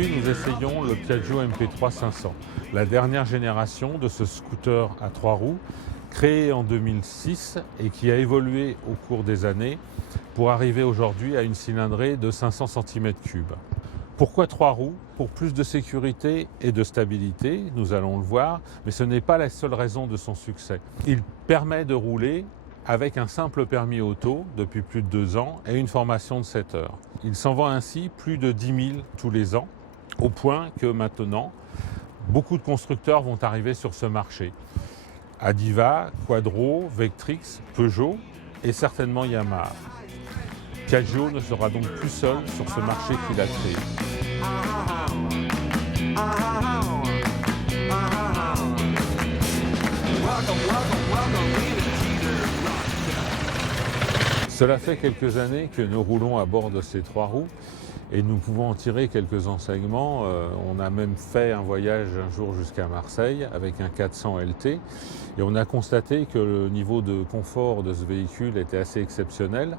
Aujourd'hui, nous essayons le Piaggio MP3 500, la dernière génération de ce scooter à 3 roues, créé en 2006 et qui a évolué au cours des années pour arriver aujourd'hui à une cylindrée de 500 cm3. Pourquoi 3 roues? Pour plus de sécurité et de stabilité, nous allons le voir, mais ce n'est pas la seule raison de son succès. Il permet de rouler avec un simple permis auto depuis plus de 2 ans et une formation de 7 heures. Il s'en vend ainsi plus de 10 000 tous les ans, au point que maintenant, beaucoup de constructeurs vont arriver sur ce marché. Adiva, Quadro, Vectrix, Peugeot et certainement Yamaha. Piaggio ne sera donc plus seul sur ce marché qu'il a créé. Cela fait quelques années que nous roulons à bord de ces 3 roues et nous pouvons en tirer quelques enseignements. On a même fait un voyage un jour jusqu'à Marseille avec un 400 LT et on a constaté que le niveau de confort de ce véhicule était assez exceptionnel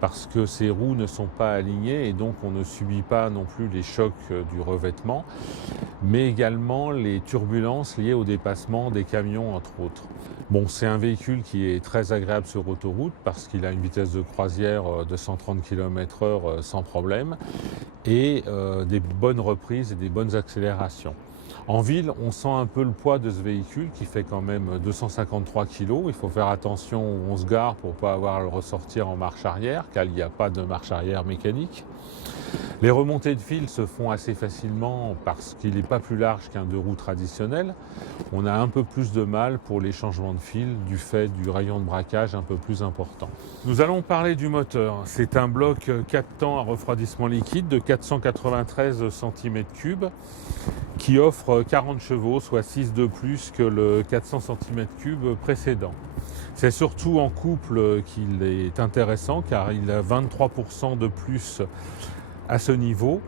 parce que ces roues ne sont pas alignées et donc on ne subit pas non plus les chocs du revêtement, mais également les turbulences liées au dépassement des camions entre autres. Bon, c'est un véhicule qui est très agréable sur autoroute parce qu'il a une vitesse de croisière de 130 km/h sans problème et des bonnes reprises et des bonnes accélérations. En ville, on sent un peu le poids de ce véhicule qui fait quand même 253 kg. Il faut faire attention où on se gare pour ne pas avoir à le ressortir en marche arrière, car il n'y a pas de marche arrière mécanique. Les remontées de fil se font assez facilement parce qu'il n'est pas plus large qu'un 2 roues traditionnel. On a un peu plus de mal pour les changements de fil du fait du rayon de braquage un peu plus important. Nous allons parler du moteur. C'est un bloc 4 temps à refroidissement liquide de 493 cm3 qui offre 40 chevaux, soit 6 de plus que le 400 cm3 précédent. C'est surtout en couple qu'il est intéressant car il a 23% de plus à ce niveau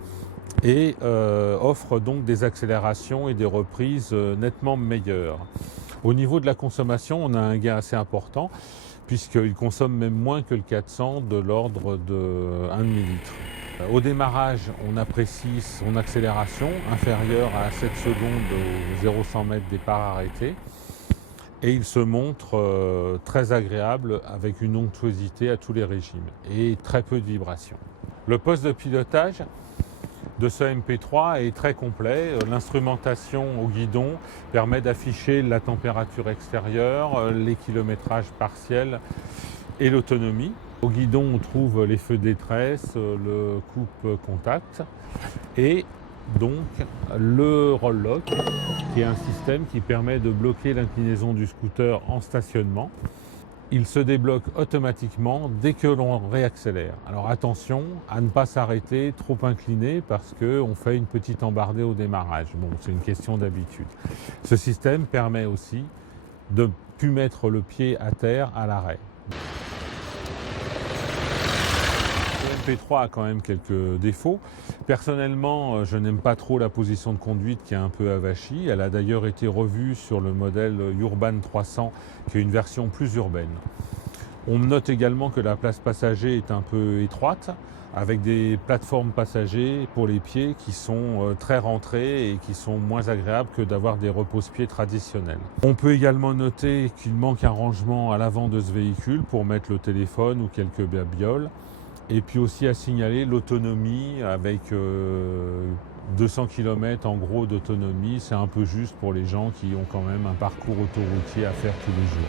et offre donc des accélérations et des reprises nettement meilleures. Au niveau de la consommation, on a un gain assez important puisqu'il consomme même moins que le 400 de l'ordre de 1 demi-litre. Au démarrage, on apprécie son accélération inférieure à 7 secondes au 0-100 mètres départ arrêté. Et il se montre très agréable avec une onctuosité à tous les régimes et très peu de vibrations. Le poste de pilotage de ce MP3 est très complet. L'instrumentation au guidon permet d'afficher la température extérieure, les kilométrages partiels et l'autonomie. Au guidon, on trouve les feux de détresse, le coupe-contact et donc le roll-lock, qui est un système qui permet de bloquer l'inclinaison du scooter en stationnement. Il se débloque automatiquement dès que l'on réaccélère. Alors attention à ne pas s'arrêter trop incliné parce qu'on fait une petite embardée au démarrage. Bon, c'est une question d'habitude. Ce système permet aussi de ne plus mettre le pied à terre à l'arrêt. Le MP3 a quand même quelques défauts. Personnellement, je n'aime pas trop la position de conduite qui est un peu avachie. Elle a d'ailleurs été revue sur le modèle Urban 300, qui est une version plus urbaine. On note également que la place passager est un peu étroite, avec des plateformes passagers pour les pieds qui sont très rentrées et qui sont moins agréables que d'avoir des repose-pieds traditionnels. On peut également noter qu'il manque un rangement à l'avant de ce véhicule pour mettre le téléphone ou quelques babioles. Et puis aussi à signaler l'autonomie avec 200 km en gros d'autonomie. C'est un peu juste pour les gens qui ont quand même un parcours autoroutier à faire tous les jours.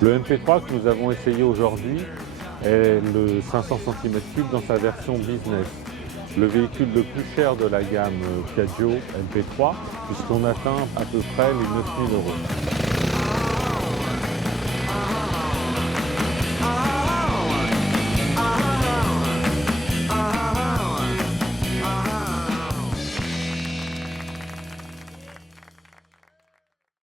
Le MP3 que nous avons essayé aujourd'hui est le 500 cm3 dans sa version business. Le véhicule le plus cher de la gamme Piaggio MP3, puisqu'on atteint à peu près les 9 000 €.